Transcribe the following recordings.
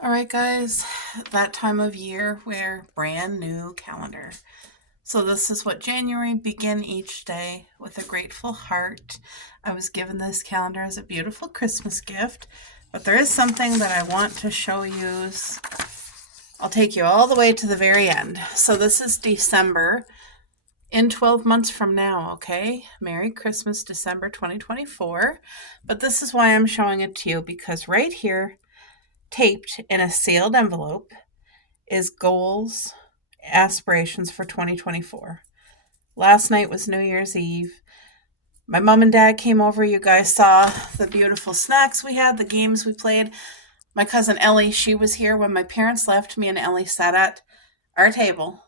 All right, guys, that time of year where brand new calendar. So this is what January begin each day with a grateful heart. I was given this calendar as a beautiful Christmas gift, but there is something that I want to show you. I'll take you all the way to the very end. So this is December in 12 months from now, okay? Merry Christmas, December 2024. But this is why I'm showing it to you because right here, taped in a sealed envelope, is goals, aspirations for 2024. Last night was New Year's Eve. My mom and dad came over. You guys saw the beautiful snacks we had, the games we played. My cousin Ellie, she was here when my parents left. Me and Ellie sat at our table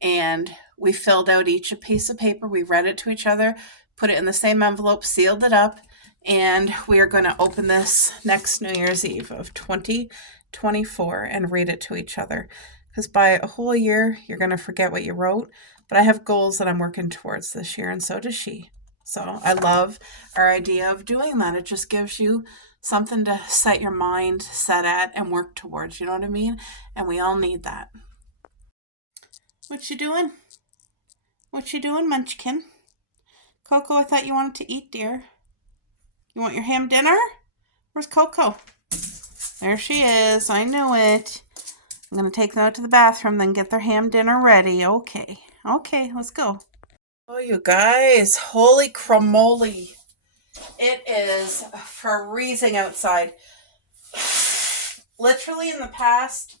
and we filled out each a piece of paper. We read it to each other, put it in the same envelope, sealed it up, and we are going to open this next New Year's Eve of 2024 and read it to each other. Because by a whole year, you're going to forget what you wrote. But I have goals that I'm working towards this year, and so does she. So I love our idea of doing that. It just gives you something to set your mind set at and work towards. You know what I mean? And we all need that. What you doing? What you doing, Munchkin? Coco, I thought you wanted to eat, dear. You want your ham dinner? Where's Coco? There she is. I knew it. I'm going to take them out to the bathroom, then get their ham dinner ready. Okay. Okay, let's go. Oh, you guys. Holy cramoly. It is freezing outside. Literally in the past,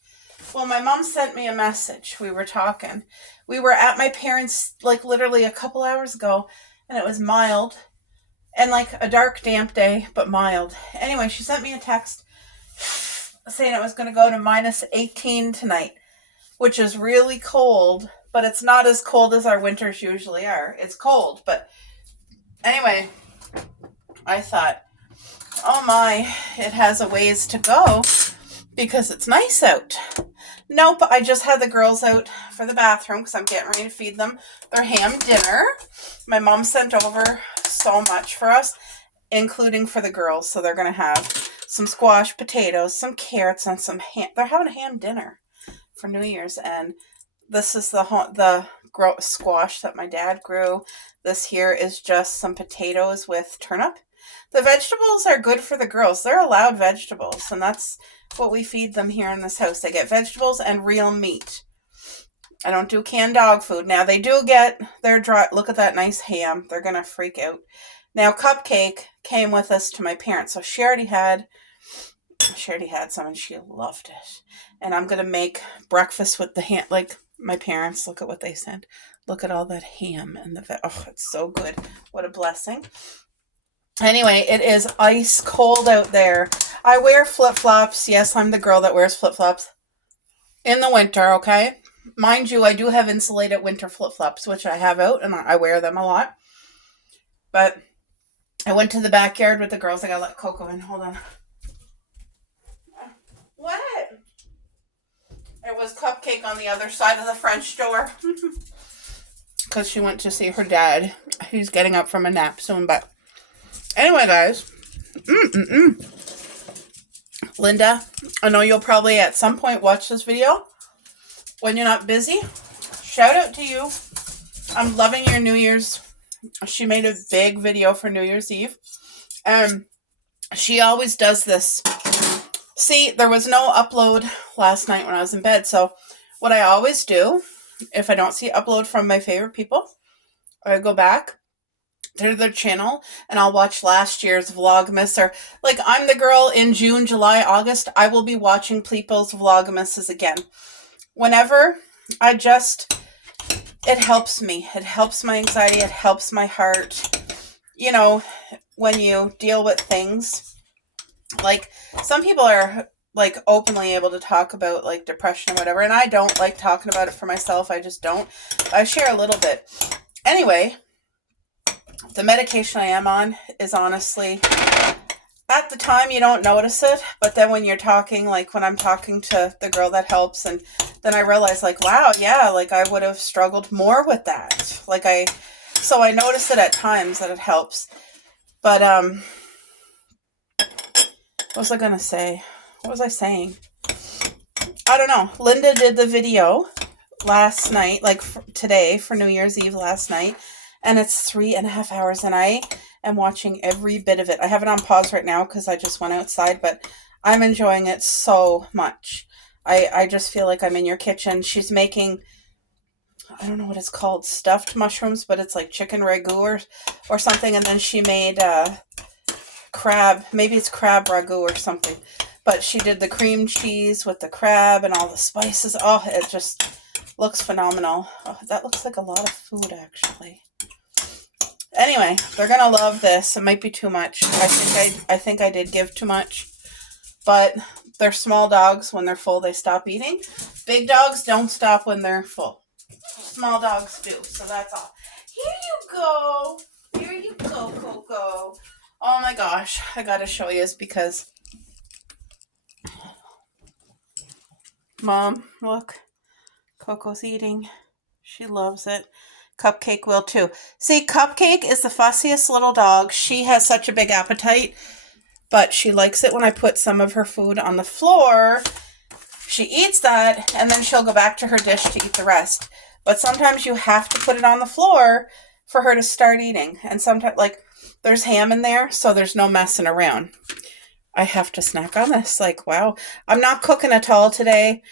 well, my mom sent me a message. We were talking. We were at my parents' like literally a couple hours ago, and it was mild and like a dark, damp day, but mild. Anyway, she sent me a text saying it was going to go to minus 18 tonight, which is really cold, but it's not as cold as our winters usually are. It's cold, but anyway, I thought, oh my, it has a ways to go because it's nice out. Nope, I just had the girls out for the bathroom because I'm getting ready to feed them their ham dinner. My mom sent over so much for us, including for the girls. So they're going to have some squash potatoes, some carrots, and some ham. They're having a ham dinner for New Year's. And this is the squash that my dad grew. This here is just some potatoes with turnip. The vegetables are good for the girls. They're allowed vegetables, and that's what we feed them here in this house. They get vegetables and real meat. I don't do canned dog food. Now, they do get their dry. Look at that nice ham. They're going to freak out. Now, Cupcake came with us to my parents, so she already had some, and she loved it. And I'm going to make breakfast with the ham. Like my parents, look at what they said. Look at all that ham and oh, it's so good. What a blessing. Anyway, it is ice cold out there. I wear flip-flops. Yes, I'm the girl that wears flip-flops in the winter, okay? Mind you, I do have insulated winter flip-flops, which I have out, and I wear them a lot. But I went to the backyard with the girls. I gotta let Coco in. Hold on. What? It was Cupcake on the other side of the French door. Because she went to see her dad. He's getting up from a nap soon, but anyway, guys. Linda, I know you'll probably at some point watch this video when you're not busy. Shout out to you. I'm loving your New Year's. She made a big video for New Year's Eve. She always does this. See, there was no upload last night when I was in bed. So what I always do, if I don't see upload from my favorite people, I go back to their channel and I'll watch last year's Vlogmas, or like I'm the girl in June, July, August, I will be watching people's Vlogmases again. Whenever it helps me. It helps my anxiety. It helps my heart. You know, when you deal with things, like some people are like openly able to talk about like depression or whatever, and I don't like talking about it for myself. I just don't. I share a little bit. Anyway, the medication I am on is honestly, at the time you don't notice it, but then when you're talking, like when I'm talking to the girl that helps, and then I realize like, wow, yeah, like I would have struggled more with that. So I notice it at times that it helps. But what was I going to say? What was I saying? I don't know. Linda did the video last night, like today for New Year's Eve last night, and it's 3.5 hours, and I am watching every bit of it. I have it on pause right now because I just went outside, but I'm enjoying it so much. I just feel like I'm in your kitchen. She's making, I don't know what it's called, stuffed mushrooms, but it's like chicken ragu or something, and then she made crab, maybe it's crab ragu or something, but she did the cream cheese with the crab and all the spices. Oh, it just looks phenomenal. Oh, that looks like a lot of food, actually. Anyway, they're gonna love this. It might be too much. I think I did give too much, but they're small dogs. When they're full, they stop eating. Big dogs don't stop when they're full. Small dogs do. So that's all. Here you go. Here you go, Coco. Oh my gosh, I gotta show you this because Mom, look, Coco's eating. She loves it. Cupcake will too. See, Cupcake is the fussiest little dog. She has such a big appetite, but she likes it when I put some of her food on the floor. She eats that, and then she'll go back to her dish to eat the rest. But sometimes you have to put it on the floor for her to start eating. And sometimes, like, there's ham in there, so there's no messing around. I have to snack on this. Like, wow. I'm not cooking at all today.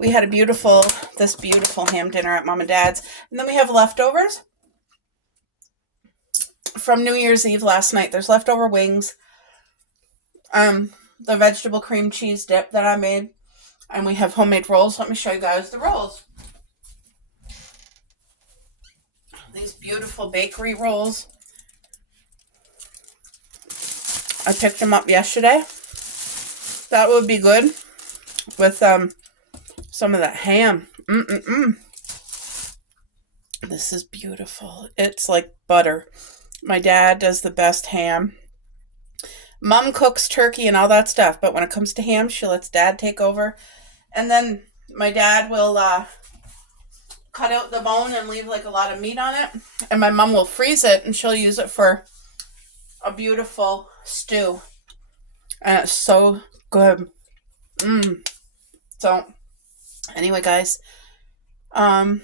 We had this beautiful ham dinner at Mom and Dad's. And then we have leftovers from New Year's Eve last night. There's leftover wings. The vegetable cream cheese dip that I made. And we have homemade rolls. Let me show you guys the rolls. These beautiful bakery rolls. I picked them up yesterday. That would be good with some of that ham. This is beautiful. It's like butter. My dad does the best ham. Mom cooks turkey and all that stuff, but when it comes to ham, she lets Dad take over. And then my dad will cut out the bone and leave like a lot of meat on it. And my mom will freeze it and she'll use it for a beautiful stew. And it's so good. So anyway, guys, I'm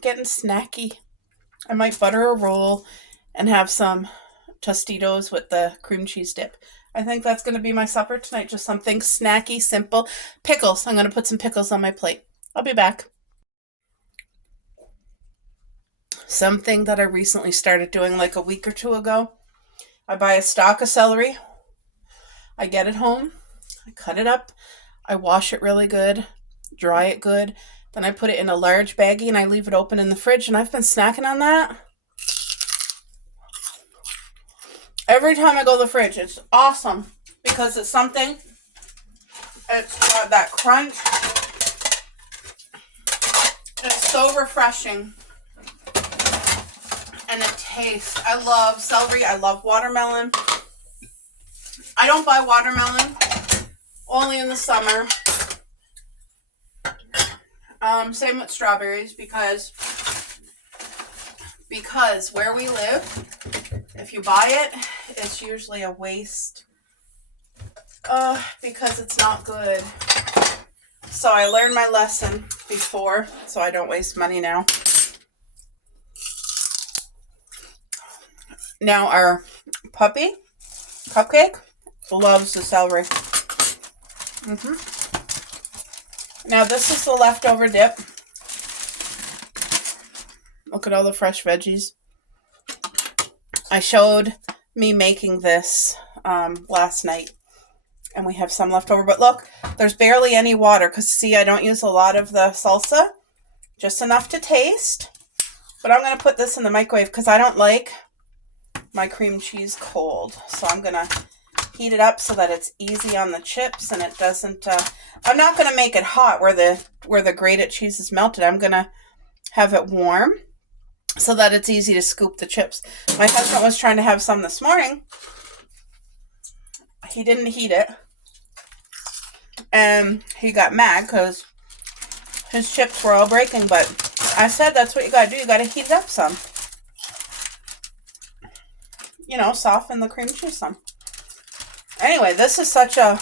getting snacky. I might butter a roll and have some Tostitos with the cream cheese dip. I think that's going to be my supper tonight. Just something snacky, simple. Pickles. I'm going to put some pickles on my plate. I'll be back. Something that I recently started doing like a week or two ago. I buy a stalk of celery. I get it home. I cut it up. I wash it really good. Dry it good. Then I put it in a large baggie and I leave it open in the fridge. And I've been snacking on that. Every time I go to the fridge, it's awesome because it's something, it's got that crunch. It's so refreshing. And it tastes, I love celery, I love watermelon. I don't buy watermelon, only in the summer. Same with strawberries because where we live, if you buy it, it's usually a waste because it's not good. So I learned my lesson before, so I don't waste money now. Now our puppy, Cupcake, loves the celery. Now this is the leftover dip. Look at all the fresh veggies. I showed me making this last night. And we have some left over. But look, there's barely any water. Because see, I don't use a lot of the salsa. Just enough to taste. But I'm going to put this in the microwave. Because I don't like my cream cheese cold. So I'm going to heat it up so that it's easy on the chips. And it doesn't... I'm not going to make it hot where the grated cheese is melted. I'm going to have it warm. So that it's easy to scoop the chips. My husband was trying to have some this morning. He didn't heat it. And he got mad because his chips were all breaking. But I said that's what you got to do. You got to heat it up some. You know, soften the cream cheese some. Anyway, this is such a...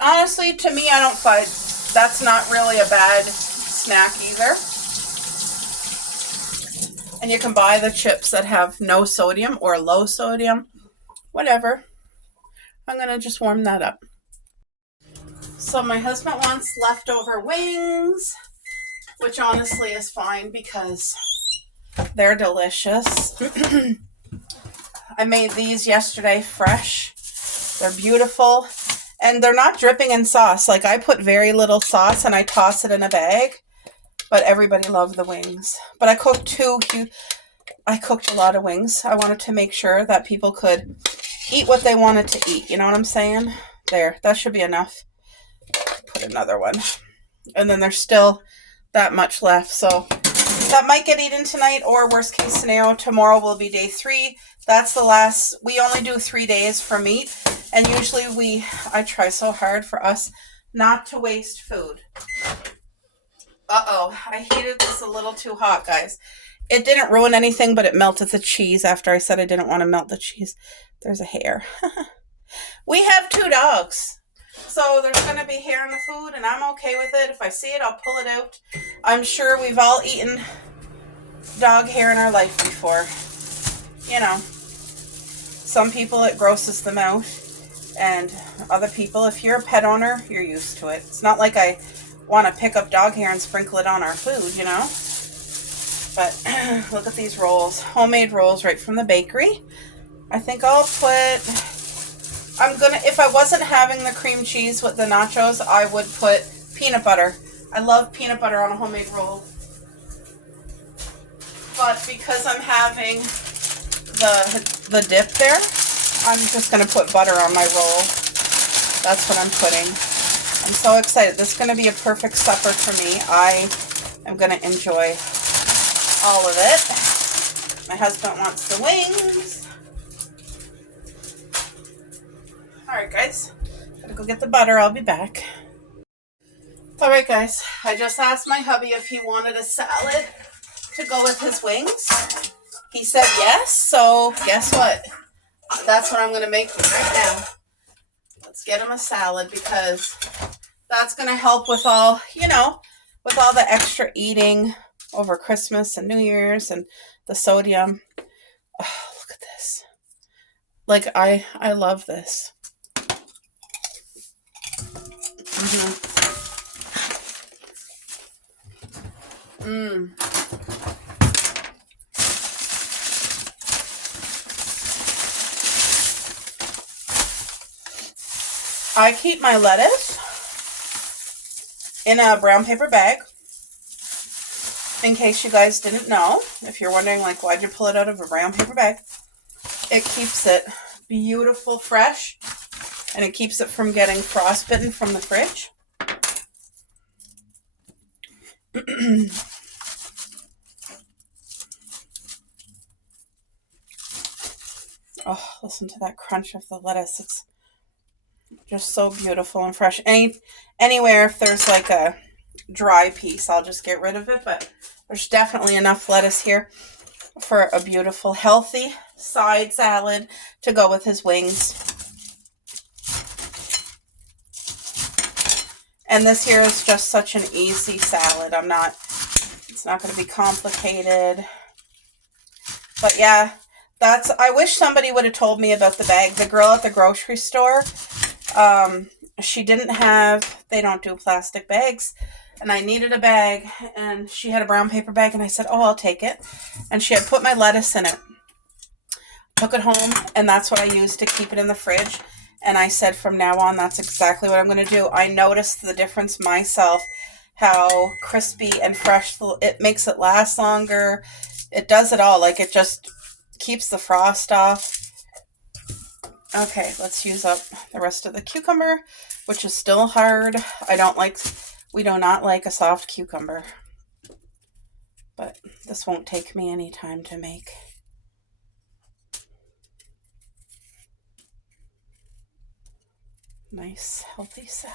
Honestly, to me, I don't fight that's not really a bad snack either. And you can buy the chips that have no sodium or low sodium, whatever. I'm going to just warm that up. So my husband wants leftover wings, which honestly is fine because they're delicious. I made these yesterday fresh. They're beautiful. And they're not dripping in sauce. Like, I put very little sauce and I toss it in a bag. But everybody loved the wings. But I cooked a lot of wings. I wanted to make sure that people could eat what they wanted to eat. You know what I'm saying? There. That should be enough. Put another one. And then there's still that much left. So that might get eaten tonight, or worst case scenario, tomorrow will be day 3. That's the last. We only do 3 days for meat. And usually I try so hard for us not to waste food. Uh-oh, I heated this a little too hot, guys. It didn't ruin anything, but it melted the cheese after I said I didn't want to melt the cheese. There's a hair. We have 2 dogs. So there's going to be hair in the food, and I'm okay with it. If I see it, I'll pull it out. I'm sure we've all eaten dog hair in our life before. You know, some people it grosses them out, and other people, if you're a pet owner, you're used to it. It's not like I want to pick up dog hair and sprinkle it on our food, you know. But look at these rolls. Homemade rolls right from the bakery. I think I'll put... if I wasn't having the cream cheese with the nachos, I would put peanut butter. I love peanut butter on a homemade roll. But because I'm having the dip there, I'm just going to put butter on my roll. That's what I'm putting. I'm so excited. This is going to be a perfect supper for me. I am going to enjoy all of it. My husband wants the wings. Alright guys, gotta go get the butter. I'll be back. Alright guys, I just asked my hubby if he wanted a salad to go with his wings. He said yes, so guess what? That's what I'm going to make right now. Let's get him a salad because that's going to help with all, with all the extra eating over Christmas and New Year's and the sodium. Oh, look at this. Like, I love this. I keep my lettuce in a brown paper bag. In case you guys didn't know, if you're wondering, like, why'd you pull it out of a brown paper bag? It keeps it beautiful, fresh, and it keeps it from getting frostbitten from the fridge. Oh, listen to that crunch of the lettuce. It's just so beautiful and fresh. Anywhere if there's like a dry piece, I'll just get rid of it, but there's definitely enough lettuce here for a beautiful, healthy side salad to go with his wings. And this here is just such an easy salad. It's not going to be complicated. But yeah, I wish somebody would have told me about the bag. The girl at the grocery store, they don't do plastic bags. And I needed a bag, and she had a brown paper bag, and I said, oh, I'll take it. And she had put my lettuce in it. Took it home, and that's what I used to keep it in the fridge. And I said, from now on, that's exactly what I'm going to do. I noticed the difference myself, how crispy and fresh it makes it last longer. It does it all. Like, it just keeps the frost off. Okay, let's use up the rest of the cucumber, which is still hard. We do not like a soft cucumber. But this won't take me any time to make. Nice, healthy salad.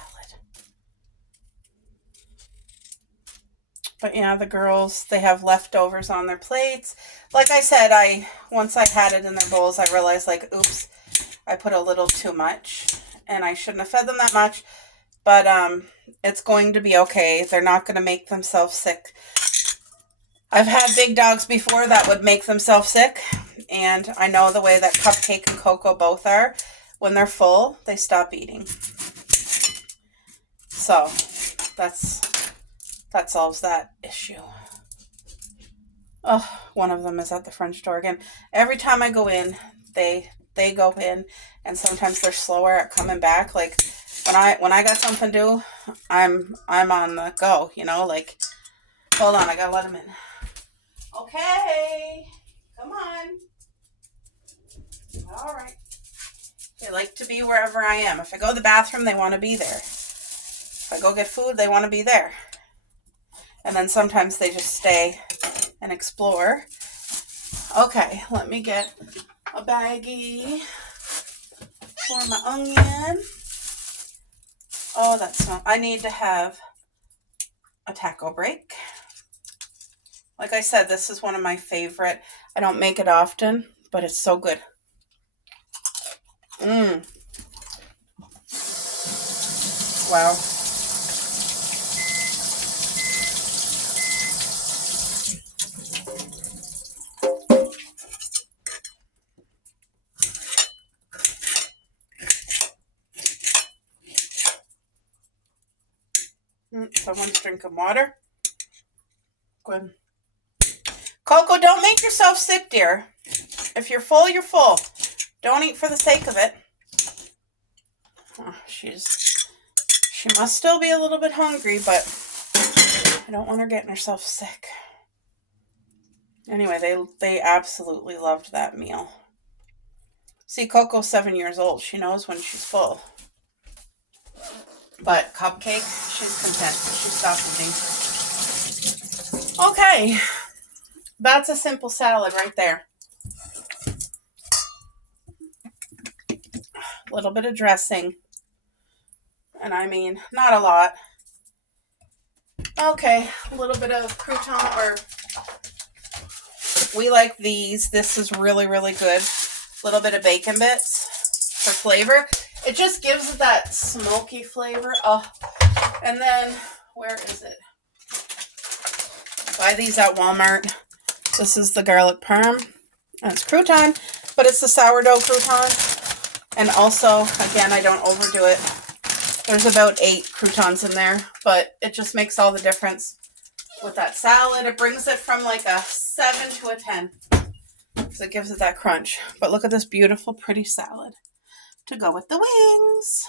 But yeah, the girls, they have leftovers on their plates. Like I said, once I had it in their bowls, I realized, like, oops, I put a little too much. And I shouldn't have fed them that much. but it's going to be okay. They're not going to make themselves sick. I've had big dogs before that would make themselves sick, and I know the way that Cupcake and Coco both are. When they're full, they stop eating. So that solves that issue. Oh, one of them is at the French door again. Every time I go in, they go in, and sometimes they're slower at coming back. Like when I got something to do, I'm on the go, you know, like hold on, I gotta let them in. Okay, come on. All right. They like to be wherever I am. If I go to the bathroom, they want to be there. If I go get food, they want to be there. And then sometimes they just stay and explore. Okay, let me get a baggie for my onion. Oh, that smells. I need to have a taco break. Like I said, this is one of my favorite. I don't make it often, but it's so good. Wow. Someone's drinking water. Good. Coco, don't make yourself sick, dear. If you're full, you're full. Don't eat for the sake of it. Oh, she must still be a little bit hungry, but I don't want her getting herself sick. Anyway, they absolutely loved that meal. See, Coco's 7 years old. She knows when she's full. But Cupcake, she's content. She stopped eating. Okay. That's a simple salad right there. A little bit of dressing. And I mean, not a lot. Okay, a little bit of crouton, or we like these. This is really, really good. A little bit of bacon bits for flavor. It just gives it that smoky flavor. Oh, and then, where is it? Buy these at Walmart. This is the garlic parm. And it's crouton, but it's the sourdough crouton. And also, again, I don't overdo it. There's about 8 croutons in there, but it just makes all the difference with that salad. It brings it from like a 7 to a 10. So it gives it that crunch. But look at this beautiful, pretty salad to go with the wings.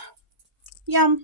Yum.